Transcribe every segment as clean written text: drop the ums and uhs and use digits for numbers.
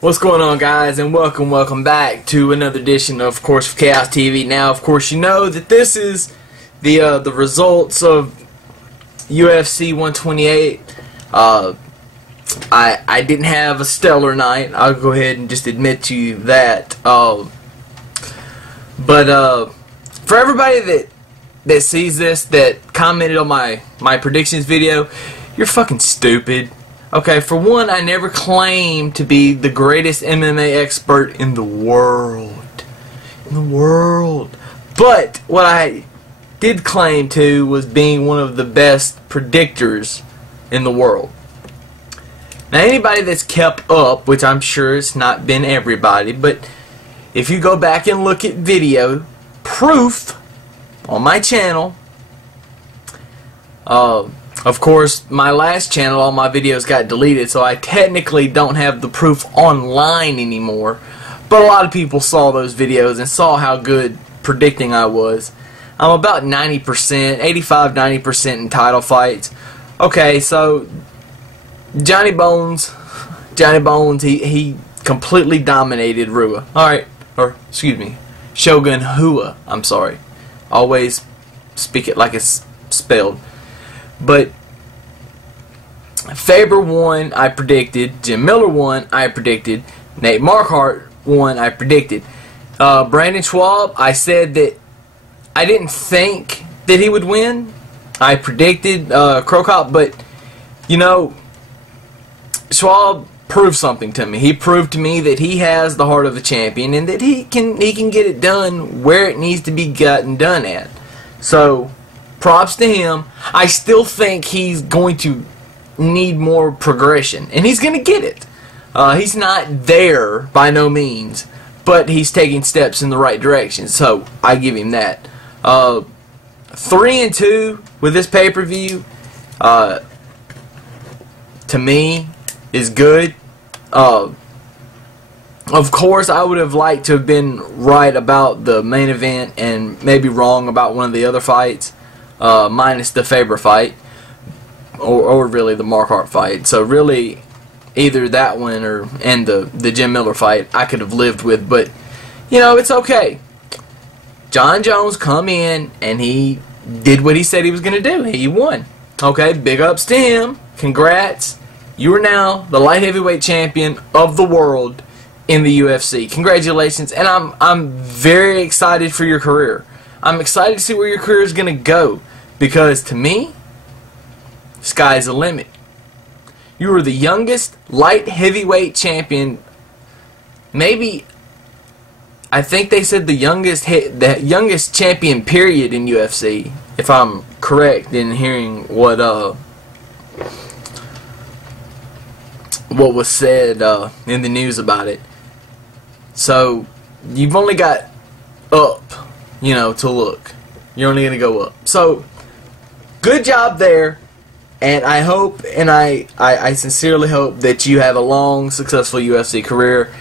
What's going on, guys, and welcome back to another edition of Course of Chaos TV. Now, of course, you know that this is the results of UFC 128. I didn't have a stellar night. I'll go ahead and just admit to you that. But for everybody that sees this, that commented on my predictions video, you're fucking stupid. Okay, for one, I never claimed to be the greatest MMA expert in the world. But what I did claim to was being one of the best predictors in the world. Now, anybody that's kept up, which I'm sure it's not been everybody, but if you go back and look at video proof on my channel, of course, my last channel, all my videos got deleted, so I technically don't have the proof online anymore. But a lot of people saw those videos and saw how good predicting I was. I'm about 90%, 85-90% in title fights. Okay, so Johnny Bones, he completely dominated Rua. Alright, or excuse me, Shogun Hua, I'm sorry. Always speak it like it's spelled. But Faber won, I predicted. Jim Miller won, I predicted. Nate Marquardt won, I predicted. Brandon Schwab, I said that I didn't think that he would win. I predicted Krokop, but you know, Schwab proved something to me. He proved to me that he has the heart of a champion and that he can get it done where it needs to be gotten done at. So props to him. I still think he's going to need more progression, and he's going to get it. He's not there by no means, but he's taking steps in the right direction, so I give him that. 3-2 with this pay-per-view, to me, is good. Of course, I would have liked to have been right about the main event and maybe wrong about one of the other fights. Minus the Faber fight, or really the Marquardt fight. So really, either that one and the Jim Miller fight I could have lived with, but you know, it's okay. John Jones come in and he did what he said he was going to do. He won. Okay, big ups to him. Congrats. You are now the light heavyweight champion of the world in the UFC. Congratulations, and I'm very excited for your career. I'm excited to see where your career is going to go, because to me, sky's the limit. You are the youngest light heavyweight champion. Maybe, I think they said the youngest champion period in UFC, if I'm correct in hearing what was said in the news about it. So you've only got up, you know, to look. You're only going to go up. So, good job there. And I hope, and I sincerely hope that you have a long, successful UFC career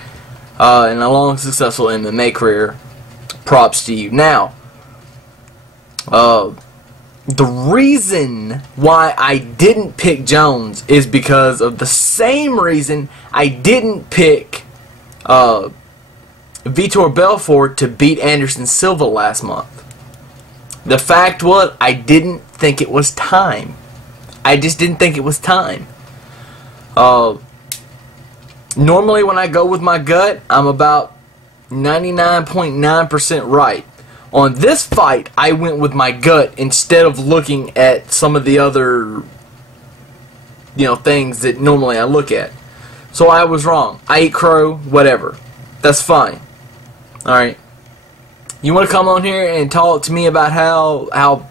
and a long, successful MMA career. Props to you. Now, the reason why I didn't pick Jones is because of the same reason I didn't pick Vitor Belfort to beat Anderson Silva last month. The fact was, I didn't think it was time. I just didn't think it was time. Normally when I go with my gut, I'm about 99.9% right. On this fight, I went with my gut instead of looking at some of the other, you know, things that normally I look at. So I was wrong. I ate crow, whatever. That's fine. Alright, you want to come on here and talk to me about how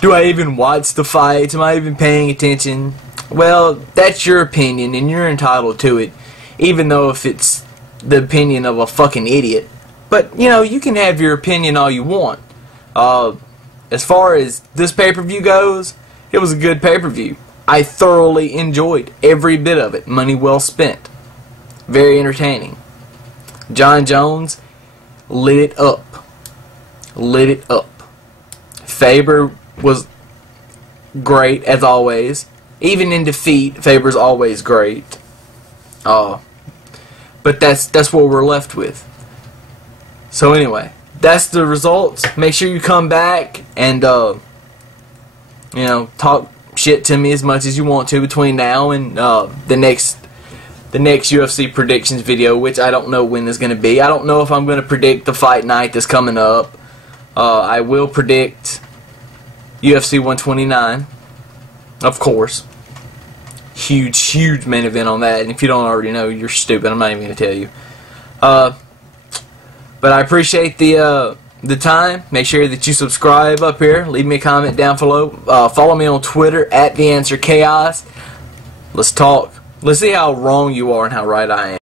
do I even watch the fights? Am I even paying attention? Well, that's your opinion, and you're entitled to it, even though if it's the opinion of a fucking idiot. But, you know, you can have your opinion all you want. As far as this pay-per-view goes, it was a good pay-per-view. I thoroughly enjoyed every bit of it. Money well spent. Very entertaining. John Jones lit it up. Lit it up. Faber was great, as always. Even in defeat, Faber's always great. but that's what we're left with. So anyway, that's the results. Make sure you come back and you know, talk shit to me as much as you want to between now and the next UFC predictions video, which I don't know when is going to be. I don't know if I'm going to predict the fight night that's coming up. I will predict UFC 129, of course. Huge main event on that, and if you don't already know, you're stupid. I'm not even going to tell you. But I appreciate the time. Make sure that you subscribe up here. Leave me a comment down below. Follow me on Twitter @TheAnswerChaos. Let's talk. Let's see how wrong you are and how right I am.